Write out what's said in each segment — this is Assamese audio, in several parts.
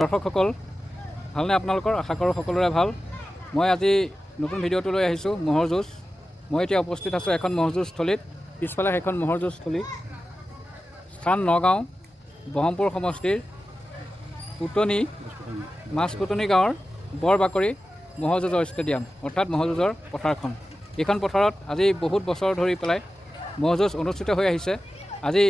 দৰ্শকসকল ভালনে আপোনালোকৰ? আশা কৰোঁ সকলোৰে ভাল। মই আজি নতুন ভিডিঅ'টো লৈ আহিছোঁ ম'হৰ যুঁজ। মই এতিয়া উপস্থিত আছোঁ এখন ম'হৰ যুঁজস্থলীত। পিছফালে সেইখন ম'হৰ যুঁজস্থলী, স্থান নগাঁও ব্ৰহ্মপুৰ সমষ্টিৰ মাছপুতনি গাঁৱৰ বৰবাকৰি ম'হৰ যুঁজৰ ষ্টেডিয়াম, অৰ্থাৎ ম'হৰ যুঁজৰ পথাৰখন। এইখন পথাৰত আজি বহুত বছৰ ধৰি পেলাই ম'হৰ যুঁজ অনুষ্ঠিত হৈ আহিছে। আজি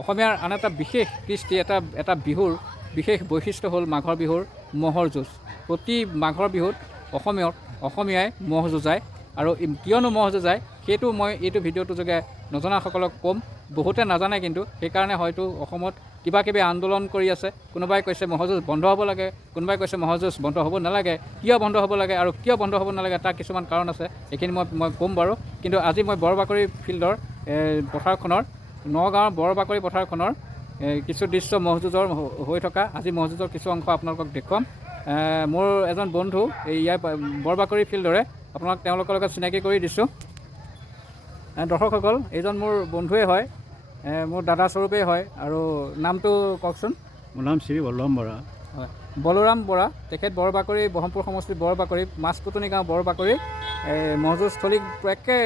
অসমীয়াৰ আন এটা বিশেষ কৃষ্টি, এটা বিহুৰ বিশেষ বৈশিষ্ট্য হ'ল মাঘৰ বিহুৰ ম'হৰ যুঁজ। প্ৰতি মাঘৰ বিহুত অসমীয়াই ম'হ যুঁজায়, আৰু কিয়নো ম'হ যুঁজায় সেইটো মই এইটো ভিডিঅ'টোৰ যোগে নজনাসকলক ক'ম। বহুতে নাজানে, কিন্তু সেইকাৰণে হয়তো অসমত কিবা কিবি আন্দোলন কৰি আছে। কোনোবাই কৈছে ম'হৰ যুঁজ বন্ধ হ'ব লাগে, কোনোবাই কৈছে ম'হৰ যুঁজ বন্ধ হ'ব নালাগে। কিয় বন্ধ হ'ব লাগে আৰু কিয় বন্ধ হ'ব নালাগে তাৰ কিছুমান কাৰণ আছে, এইখিনি মই ক'ম বাৰু। কিন্তু আজি মই বৰবাকৰি ফিল্ডৰ পথাৰখনৰ, নগাঁৱৰ বৰবাকৰি পথাৰখনৰ কিছু দৃশ্য ম'হ যুঁজৰ হৈ থকা, আজি ম'হ যুঁজৰ কিছু অংশ আপোনালোকক দেখুৱাম। মোৰ এজন বন্ধু ইয়াৰ বৰবাকৰি ফিল্ডৰে, আপোনাক তেওঁলোকৰ লগত চিনাকি কৰি দিছোঁ। দৰ্শকসকল, এইজন মোৰ বন্ধুৱে হয়, মোৰ দাদা স্বৰূপেই হয়। আৰু নামটো কওকচোন। মোৰ নাম শ্ৰী বলৰাম বৰা। হয়, বলৰাম বৰা। তেখেত বৰবাকৰি ব্ৰহ্মপুৰ সমষ্টিৰ বৰবাকৰি মাছপুতনি গাঁও বৰবাকৰি ম'হ যুঁজস্থলী একে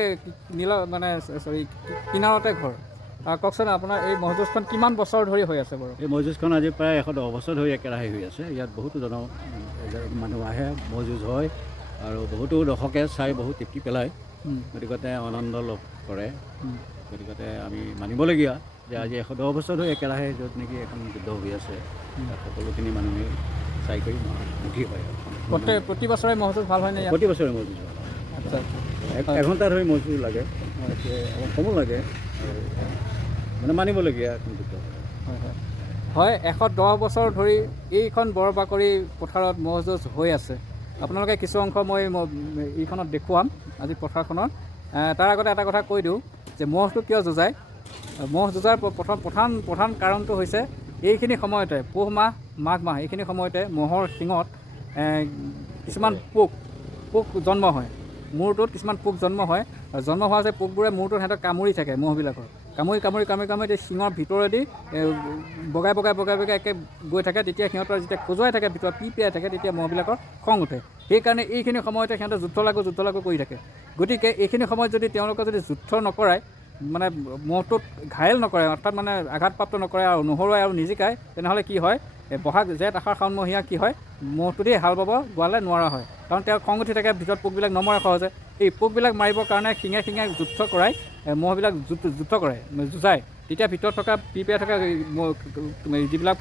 কিনাৰতে ঘৰ। কওকচোন, আপোনাৰ এই ম'হ যুঁজখন কিমান বছৰ ধৰি হৈ আছে বাৰু? এই ম'হ যুঁজখন আজি প্ৰায় 110 বছৰ ধৰি একেৰাহে হৈ আছে। ইয়াত বহুতো মানুহ আহে, ম'হ যুঁজ হয়, আৰু বহুতো দৰ্শকে চাই বহুত তৃপ্তি পেলায়। গতিকে আনন্দ লাভ কৰে। গতিকে আমি মানিবলগীয়া যে আজি 110 বছৰ ধৰি একেৰাহে য'ত নেকি এখন যুদ্ধ হৈ আছে, সকলোখিনি মানুহে চাই কৰি মুখী হয়। প্ৰতি বছৰে ম'হ যুঁজ ভাল হয় নে? প্ৰতি বছৰে ম'হ যুঁজ হয়। আচ্ছা, এঘণ্টা ধৰি ম'হ যুঁজ লাগে, অলপ সময় লাগে, মানিবলগীয়া এখন যুদ্ধ। হয়, 110 বছৰ ধৰি এইখন বৰবাকৰি পথাৰত ম'হ যুঁজ হৈ আছে। আপোনালোকে কিছু অংশ মই এইখনত দেখুৱাম আজি পথাৰখনত। তাৰ আগতে এটা কথা কৈ দিওঁ যে ম'হটো কিয় যুঁজায়। ম'হ যুঁজাৰ প্ৰধান কাৰণটো হৈছে এইখিনি সময়তে, পুহ মাহ মাঘ মাহ এইখিনি সময়তে ম'হৰ শিঙত কিছুমান পোক জন্ম হয়। মূৰটোত কিছুমান পোক জন্ম হয়, আৰু জন্ম হোৱা যে পোকবোৰে মূৰটোত সিহঁতক কামুৰি থাকে। ম'হবিলাকৰ কামুৰি এতিয়া শিঙৰ ভিতৰেদি বগাই একে গৈ থাকে। তেতিয়া সিহঁতৰ যেতিয়া খজুৱাই থাকে, ভিতৰত পিয়াই থাকে, তেতিয়া ম'হবিলাকৰ খং উঠে। সেইকাৰণে এইখিনি সময়তে সিহঁতে যুদ্ধ লাগো কৰি থাকে। গতিকে এইখিনি সময়ত যদি তেওঁলোকে যদি যুদ্ধ নকৰায়, ম'হটোত ঘায়েল নকৰে, অৰ্থাৎ আঘাতপ্ৰাপ্ত নকৰে আৰু নহৰুৱাই আৰু নিজিকায়, তেনেহ'লে কি হয়, বহাগ জেঠ আষাৰ শাওণ মহীয়া কি হয়, ম'হটো দি হাল বাব গোৱালে নোৱাৰা হয়। কাৰণ তেওঁৰ খং উঠি থাকে, ভিতৰত পোকবিলাক নমৰে সহজে। এই পোকবিলাক মাৰিবৰ কাৰণে শিঙে যুদ্ধ কৰাই ম'হবিলাক যুঁজায়। তেতিয়া ভিতৰত থকা পিপিয়াই থকা যিবিলাক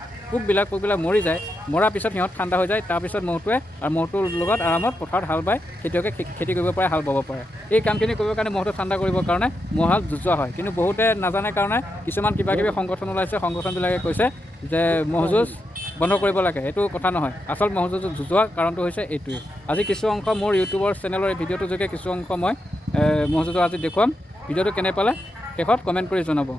পোকবিলাক মৰি যায়। মৰাৰ পিছত সিহঁত ঠাণ্ডা হৈ যায়। তাৰপিছত ম'হটোৱে আৰু ম'হটোৰ লগত আৰামত পথাৰত হাল বাই খেতিয়কে খেতি কৰিব পাৰে, হাল বাব পাৰে। এই কামখিনি কৰিবৰ কাৰণে ম'হটো ঠাণ্ডা কৰিবৰ কাৰণে ম'হহাল যুঁজোৱা হয়। কিন্তু বহুতে নাজানে কাৰণে কিছুমান কিবাকিবি সংগঠন ওলাইছে, সংগঠনবিলাকে কৈছে যে ম'হ যুঁজ বন্ধ কৰিব লাগে। এইটো কথা নহয়। আচল ম'হ যুঁজ যুঁজোৱা কাৰণটো হৈছে এইটোৱেই। আজি কিছু অংশ মোৰ ইউটিউবৰ চেনেলৰ এই ভিডিঅ'টোৰ যোগে কিছু অংশ মই ম'হ যুঁজৰ আজি দেখুৱাম। ভিডিঅ'টো কেনে পালে শেষত কমেণ্ট কৰি জনাব।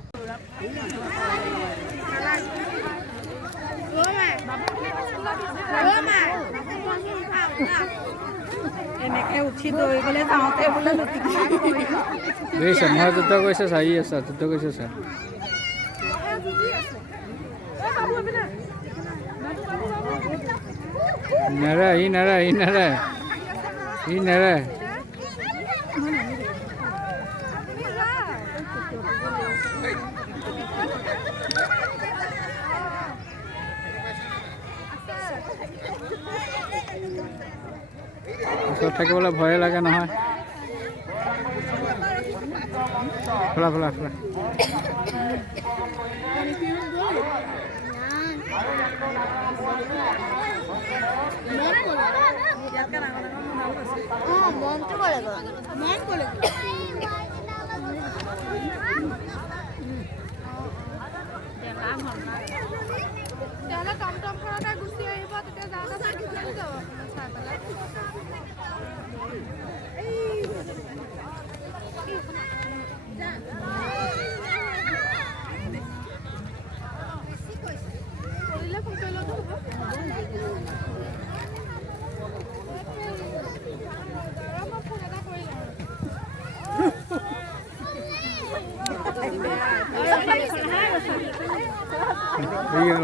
বুজিছে, মই যুদ্ধ কৰিছে ছাৰ, আছে যুদ্ধ কৰিছে ছাৰ। নেৰে ওচৰত থাকিবলৈ ভয়ে লাগে নহয়। খোলা টমটমখনতে গুচি আহিব, তেতিয়া যাওঁতে চাই পেলাই।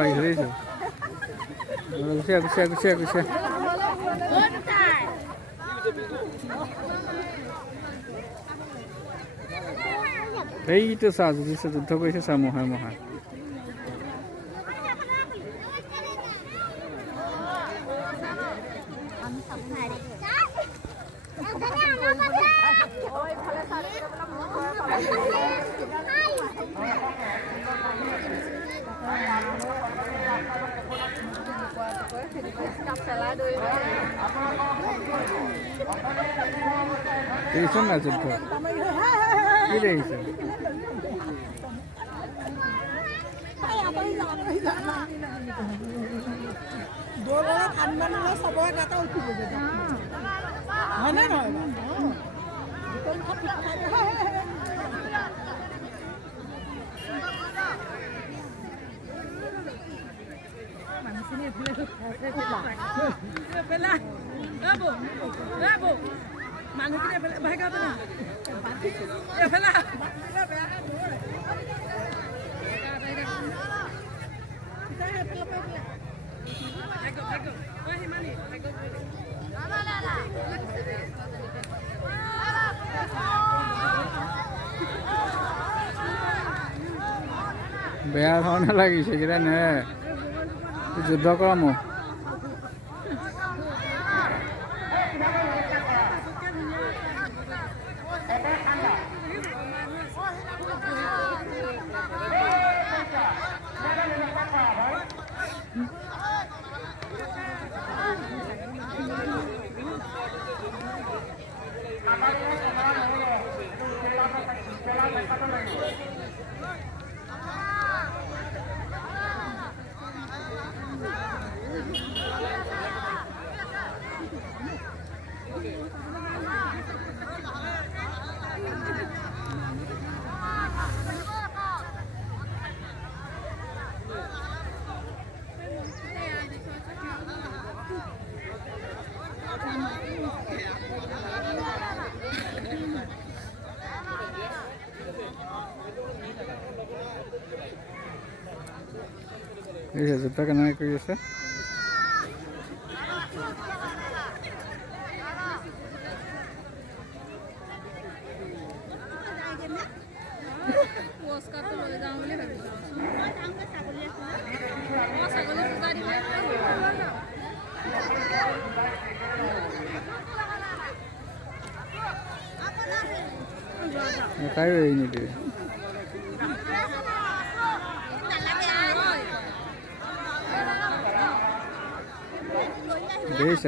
লাগিছে গুচিয়া এইটো চা যুঁজিছে যুদ্ধ কৰিছে চা মহাই দেখিছ না যুদ্ধ কি দেখিছে বেয়া ধৰণে লাগিছে কেইটা নে যুদ্ধ কৰা মোক যুদ্ধ কেনেকৈ কৰি আছে তাই এৰি নিদিয়ে দেখিছ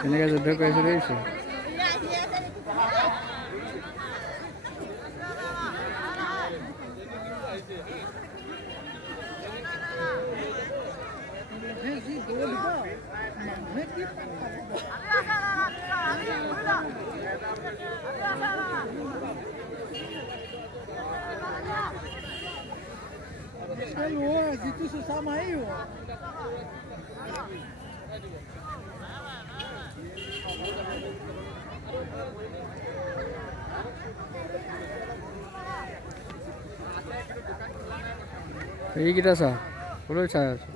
কেনেকৈ যুদ্ধ কৰিছে দেখিছ Itu susah main. এইকেইটা চা ক'লৈ চাই আছো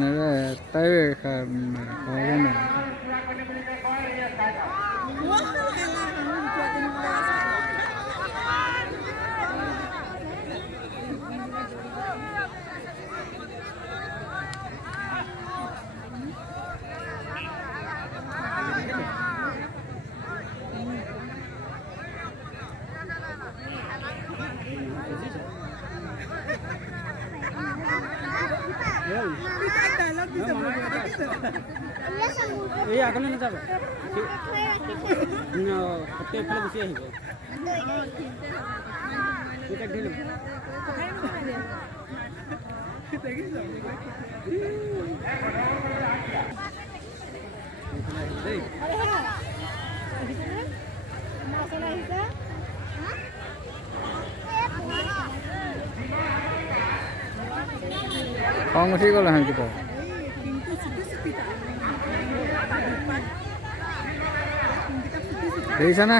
নেৰে তাই সহজে নাই এই আগলৈ নাযাব এইফালে গুচি আহিব খং উঠি গ'ল সিহঁতকেইটা দেখিছানে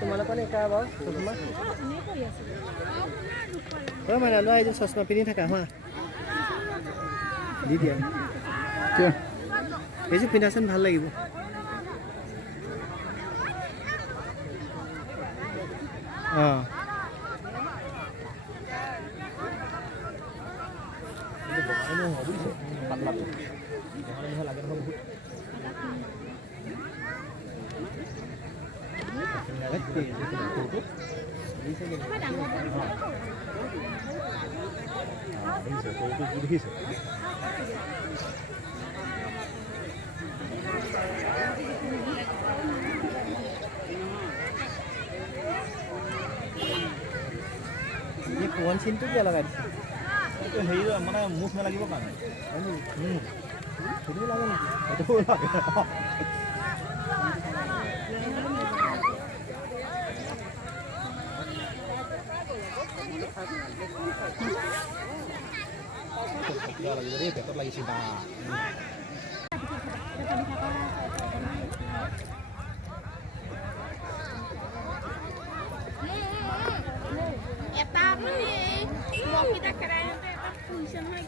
তোমালোকৰ একা বাৰু চশমা মানে লোৱা এইযোৰ চশমা পিন্ধি থাকা হা দি দিয়া কিয় এইযোৰ পিন্ধাচোন ভাল লাগিব অঁ কোন চিনটো কিয় লগাই দিছে হেৰি মানে মুখ নালাগিব কাৰণে সেইটো লাগে নেকি সেইটো লাগে পেটত লাগিছে এটা আপুনি মহিলা কেৰাহী এটা ফুলছে নহয়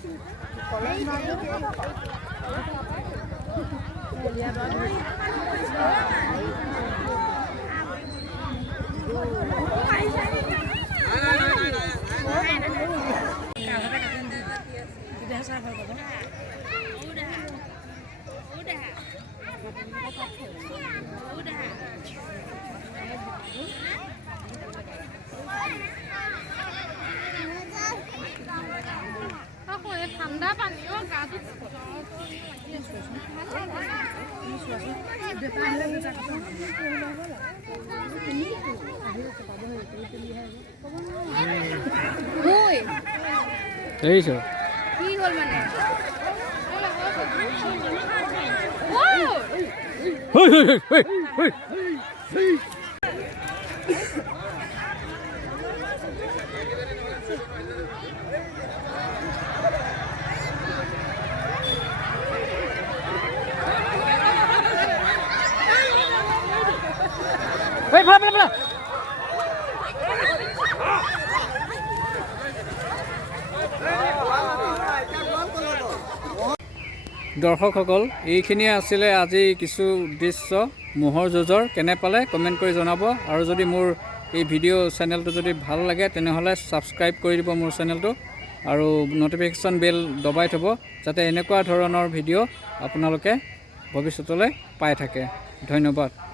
ঠাণ্ডা পানীও গাটো দেখিছ কি হ'ল মানে দৰ্শকসকল এইখিনিয়ে আছিলে আজি কিছু দৃশ্য ম'হৰ যুঁজৰ কেনে পালে কমেণ্ট কৰি জনাব আৰু যদি মোৰ এই ভিডিঅ' চেনেলটো যদি ভাল লাগে তেনেহ'লে ছাবস্ক্ৰাইব কৰি দিব মোৰ চেনেলটো আৰু ন'টিফিকেশ্যন বেল দবাই থ'ব যাতে এনেকুৱা ধৰণৰ ভিডিঅ' আপোনালোকে ভৱিষ্যতলৈ পাই থাকে ধন্যবাদ।